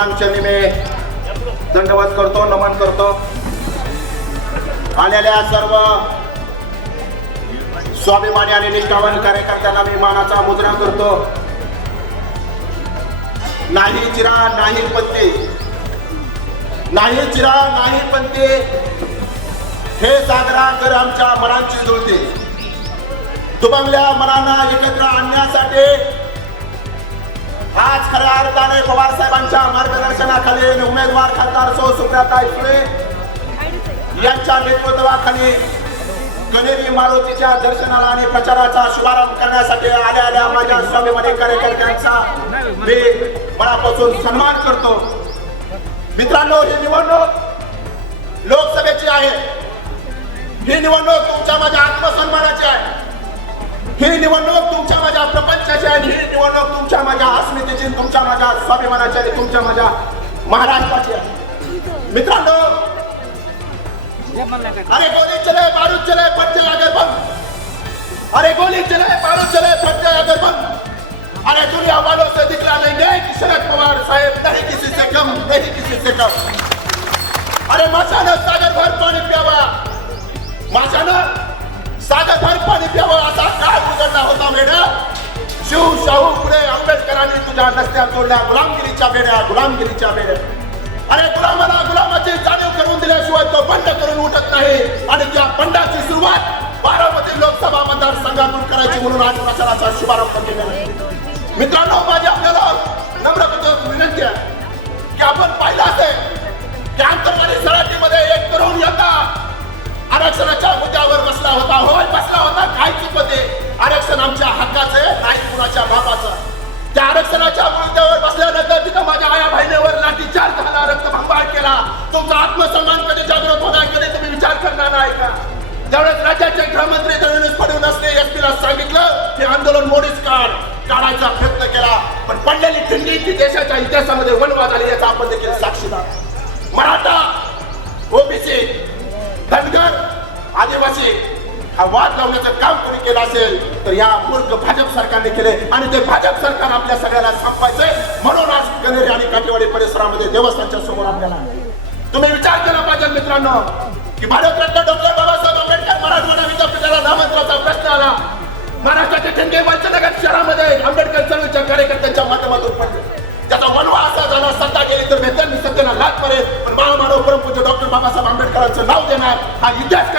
मामांच्या मी दंडवत करतो नमन करतो. आलेल्या सर्व स्वाभिमानी आणि निष्ठावान कार्यकर्त्यांना मी मानाचा मुद्रा करतो. नाही चिरा नाही पत्ते नाही चिरा नाही पत्ते हे सागरा कर आमच्या मनांची जुळते. दुबंगल्या मनांना एकत्र आणण्यासाठी आज खऱ्या अर्थाने पवार साहेबांच्या मार्गदर्शनाखाली उमेदवार खासदार सौ सुप्रियाता सुळे यांच्या नेतृत्वाखाली कनेरी मारुतीच्या दर्शनाला आणि प्रचाराचा शुभारंभ करण्यासाठी आल्या आल्या माझ्या स्वाभिमानी कार्यकर्त्यांचा मी मनापासून सन्मान करतो. मित्रांनो ही निवडणूक लोकसभेची आहे. ही निवडणूक तुमच्या माझ्या आत्मसन्मानाची आहे. ही निवडणूक तुमच्या माझ्या प्रपंचाची आणि ही निवडणूक तुमच्या माझ्या अस्मितेची तुमच्या माझ्या स्वाभिमानाची आणि तुमच्या माझ्या महाराष्ट्राची आहे. मित्रांनो अरे गोली चले बारूद चले फटके अगर बम अरे गोली चले बारूद चले फटके अगर बम अरे दुनिया वालों से दिखला लेंगे कि शरद पवार साहेब नहीं किसी से कम नहीं किसी से कम. अरे माशानं आंबेडकरांनी तुझ्या नसत्या तोडल्या गुलामगिरीच्या बेड्या गुलामगिरीच्या बेड्या अरे गुलामाला गुलामाची जाणीव करून दिल्याशिवाय तो बंड करून उठत नाही. आणि त्या बंडाची सुरुवात बारामती लोकसभा मतदारसंघातून करायची म्हणून आज प्रचाराचा शुभारंभ केलेला आहे. मित्रांनो माझी आपल्याला नम्र विनंती आहे की आपण पाहिलं असेल की आंतरवादी सराटीमध्ये एक तरुण यंदा आरक्षणाच्या मुद्द्यावर बसला होता. होय बसला होता. काय चुकते. आरक्षण आमच्या हक्काचे नाही कुणाच्या बापाचं. त्या आरक्षणाच्या मुद्द्यावर बसल्यानंतर तिथं माझ्या आया बहिणीवर लाठीचार झाला रक्तभंबाळ केला. तुमचा आत्मसन्मान कधी जागृत होणार कधी तुम्ही विचार करणार नाही का? त्यावेळेस राज्याचे गृहमंत्री देवेंद्र फडणवीस एसपी ला सांगितलं की आंदोलन मोडीच काढ काढायचा प्रयत्न केला. पण पडलेली खिंडी ती देशाच्या इतिहासामध्ये वनवा झाली याचा आपण देखील साक्षीदार हा वाद लावण्याचं काम कोणी केलं असेल तर या मूर्ख भाजप सरकारने केले आणि ते भाजप सरकार आपल्या सगळ्याला संपायचंय. म्हणून आज कनेरी आणि काठेवाडी परिसरामध्ये देवस्थानच्या समोर आपल्याला तुम्ही विचार केला पाहिजे मित्रांनो की भारतरत्न डॉक्टर बाबासाहेब आंबेडकर मराठवाडा विद्यापीठाला नामांतराचा प्रश्न आला. महाराष्ट्राच्या ठिणगे वंचनगर शहरामध्ये आंबेडकर चळवळीच्या कार्यकर्त्यांच्या माध्यमातून पडले. त्याचा वनवा असा झाला सत्ता गेली तर नेत्यांनी सत्तेला लाच पडेल पण महामानव परमपूज्य डॉक्टर बाबासाहेब आंबेडकरांचं नाव देणार हा इतिहास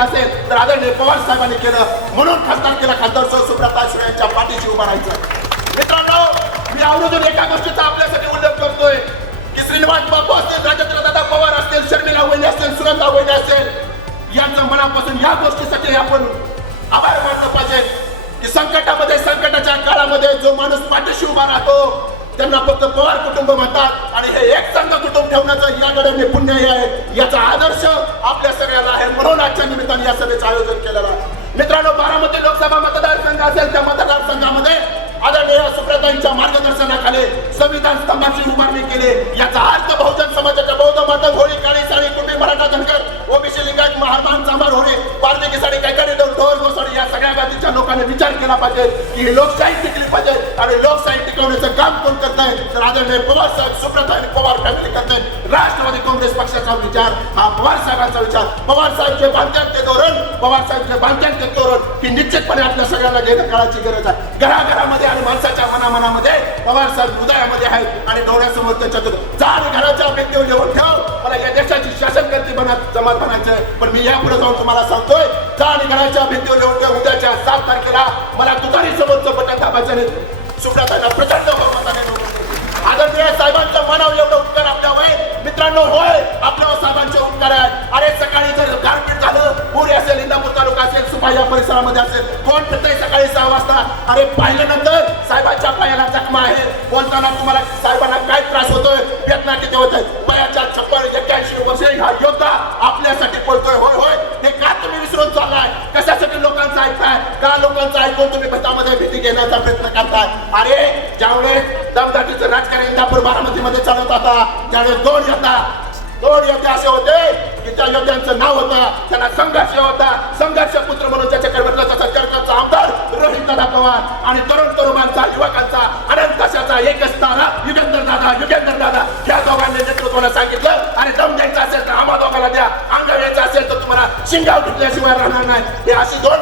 केलं असेल तर आदरणीय पवार साहेबांनी केलं. म्हणून खासदार केला खासदार सौ सुब्रता शिव यांच्या पाठीशी उभा राहायचं. मित्रांनो मी आवर्जून एका गोष्टीचा आपल्यासाठी उल्लेख करतोय. की श्रीनिवास बापू असतील राजेंद्र दादा पवार असतील शर्मिला वहिनी असतील सुनंदा वहिनी असेल यांचं मनापासून या गोष्टीसाठी आपण आभार मानलं पाहिजे. की संकटामध्ये संकटाच्या काळामध्ये जो माणूस पाठीशी उभा राहतो त्यांना फक्त पवार कुटुंब म्हणतात. आणि हे एक संघ कुटुंब ठेवण्याचं याकडे मी हे आहे. याचा आदर्श आपल्या सगळ्याला आहे. म्हणून आजच्या निमित्ताने या सभेचं आयोजन केलेलं आहे. मित्रांनो बारामती लोकसभा मतदारसंघ असेल त्या मतदारसंघामध्ये आदरणीय सुप्रताईंच्या मार्गदर्शनाखाली संविधान स्तंभाची उभारणी केली. याचा अर्थ बहुजन समाज सगळ्या जातीच्या लोकांनी विचार केला पाहिजे की ही लोकशाही टिकली पाहिजे. आणि लोकशाही टिकवण्याचं काम कोण करत नाही? तर आदरणीय पवार साहेब सुप्रता आणि पवार फॅमिली करत आहेत. राष्ट्रवादी काँग्रेस पक्षाचा विचार हा पवार साहेबांचा विचार. पवार साहेब जे बांधतात ते धोरण पवार साहेब जे बांधतात ते धोरण ही निश्चितपणे आपल्या सगळ्यांना घेणं काळाची गरज आहे. घराघरामध्ये आणि माणसाच्या मनामनामध्ये पवार साहेब हृदयामध्ये आहेत आणि डोळ्यासमोर त्याच्यातून चार घराच्या व्यक्तीवर जेवण ठेव मला या देशात शासन करते बना जमात बनायचं पण मी यापुढे जाऊन तुम्हाला सांगतोय जा आणि घराच्या भिंतीवर लिहून उद्याच्या सात तारखेला मला तुतारी समोरचं बटन दाबायचं नाही सुप्रतांना प्रचंड बहुमताने आदरणीय साहेबांच्या मनावर एवढं उपकार आपल्या वय मित्रांनो होय आपल्या साहेबांचे उपकार आहे. अरे सकाळी जर गारपीट झालं पुरी असेल इंदापूर तालुका असेल सुपा या परिसरामध्ये असेल कोण फिरतंय सकाळी सहा वाजता? अरे पाहिल्यानंतर साहेबांच्या पायाला जखमा आहे. बोलताना तुम्हाला साहेबांना काय त्रास होतोय? वेदना किती होत आहेत? महत्वाचं ऐकून तुम्ही भतामध्ये भीती घेण्याचा प्रयत्न करताय. अरे ज्यावेळेस दमदाटीचं राजकारण इंदापूर बारामतीमध्ये चालत होता त्यावेळेस दोन योद्धा दोन योद्धे असे होते की त्या योद्ध्यांचं नाव होतं त्यांना संघर्ष होता. संघर्ष पुत्र म्हणून त्याच्याकडे म्हटलं तसा चर्चाचा आमदार रोहित दादा पवार आणि तरुण तरुणांचा युवकांचा अनंत कशाचा एकच तारा युगेंद्र दादा युगेंद्र दादा. त्या दोघांनी नेतृत्वाला सांगितलं. आणि दम द्यायचा असेल तर आम्हा दोघांना द्या. अंग असेल तर तुम्हाला शिंगाव घेतल्याशिवाय राहणार नाही. हे अशी दोन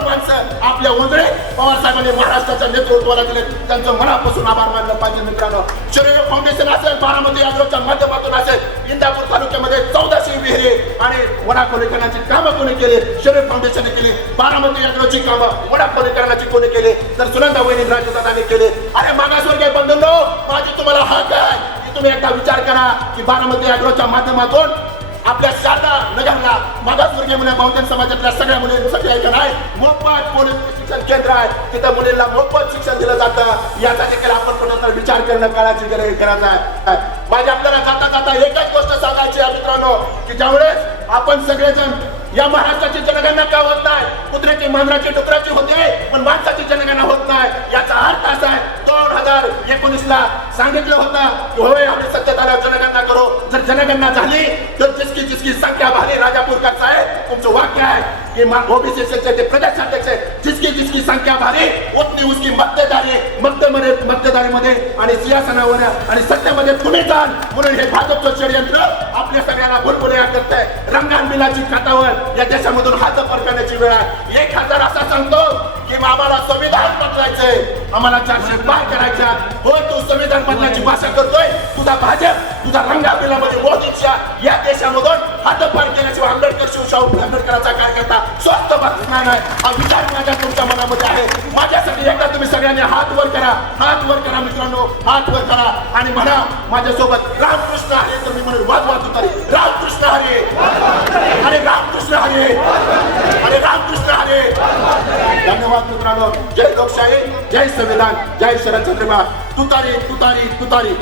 आपल्या वंजळे पवार साहेबांनी महाराष्ट्राच्या नेतृत्वाला दिले. त्यांचं मनापासून आभार मानलं पाहिजे मित्रांनो. शरीर फाउंडेशन असेल बारामती अग्रोच्या माध्यमातून असेल इंदापूर तालुक्यामध्ये चौदाशे विहिरी आणि वडा खोलीकरणाची कामं कोणी केली? शरीर फाउंडेशनने केली. बारामती अग्रोची कामं वडा खोलीकरणाची कोणी केली? तर सुनंदा वहिनी राजदादाने केले. अरे मागासवर्गीय बंधूंनो माझी तुम्हाला हक आहे. तुम्ही एकदा विचार करा की बारामती अग्रोच्या माध्यमातून आपल्या शारदा नगरला मागासवर्गीय मुले बहुजन समाजातल्या सगळ्या मुलींसाठी ऐकून आहे. मोफत पोलीस शिक्षण केंद्र आहे. तिथं मुलींना मोफत शिक्षण दिलं जातं. याचा देखील आपण कुठेतरी विचार करणं काळाची गरज गरज आहे. माझी आपल्याला जाता जाता एकच गोष्ट सांगायची आहे मित्रांनो की ज्यावेळेस आपण सगळेजण या महाराष्ट्राची जनगणना का होत नाही? कुत्र्याची मांजराची डुकराची होते पण माणसाची जनगणना होत नाही. याचा अर्थ असा आहे दोन हजार एकोणीस ला सांगितलं होतं की होय आम्ही सत्तेत जनगणना करू जर जनगणना झाली तर जिसकी जिसकी संख्या भाली राजापूरकर साहेब तुमचं वाक्य आहे की ओबीसी सेलचे ते प्रदेशाध्यक्ष आहे. जिसकी जिसकी संख्या भारी उतनी उसकी मक्तेदारी मक्तेमध्ये मक्तेदारीमध्ये आणि सिंहासनावर आणि सत्तेमध्ये तुम्ही जाल म्हणून हे भाजपचं षडयंत्र आपल्या सगळ्यांना भुलभुलया करत रंगान मिलाची खातावर या देशामधून हात करण्याची वेळ आहे. एक हजार असा सांगतो की आम्हाला संविधान बदलायचंय. आम्हाला चारशे पाय करायच्या हो तू संविधान बदलायची भाषा करतोय. तुझा भाजप तुझा रंगा बिलामध्ये मोदीच्या या देशामधून हातपार केल्याशिवाय आंबेडकर शिवशाहू आंबेडकरांचा कार्यकर्ता स्वस्त बसणार हा विचार माझ्या तुमच्या मनामध्ये आहे. माझ्यासाठी एकदा तुम्ही सगळ्यांनी हात वर करा. हात वर करा मित्रांनो हात वर करा. आणि म्हणा माझ्यासोबत रामकृष्ण हरे तर मी म्हणून वाद वाद तरी रामकृष्ण हरे. अरे रामकृष्ण हरे. अरे रामकृष्ण हरे. धन्यवाद मित्रांनो. जय लोकशाही जय संविधान जय शरदचंद्रमा. तुतारी तुतारी तुतारी.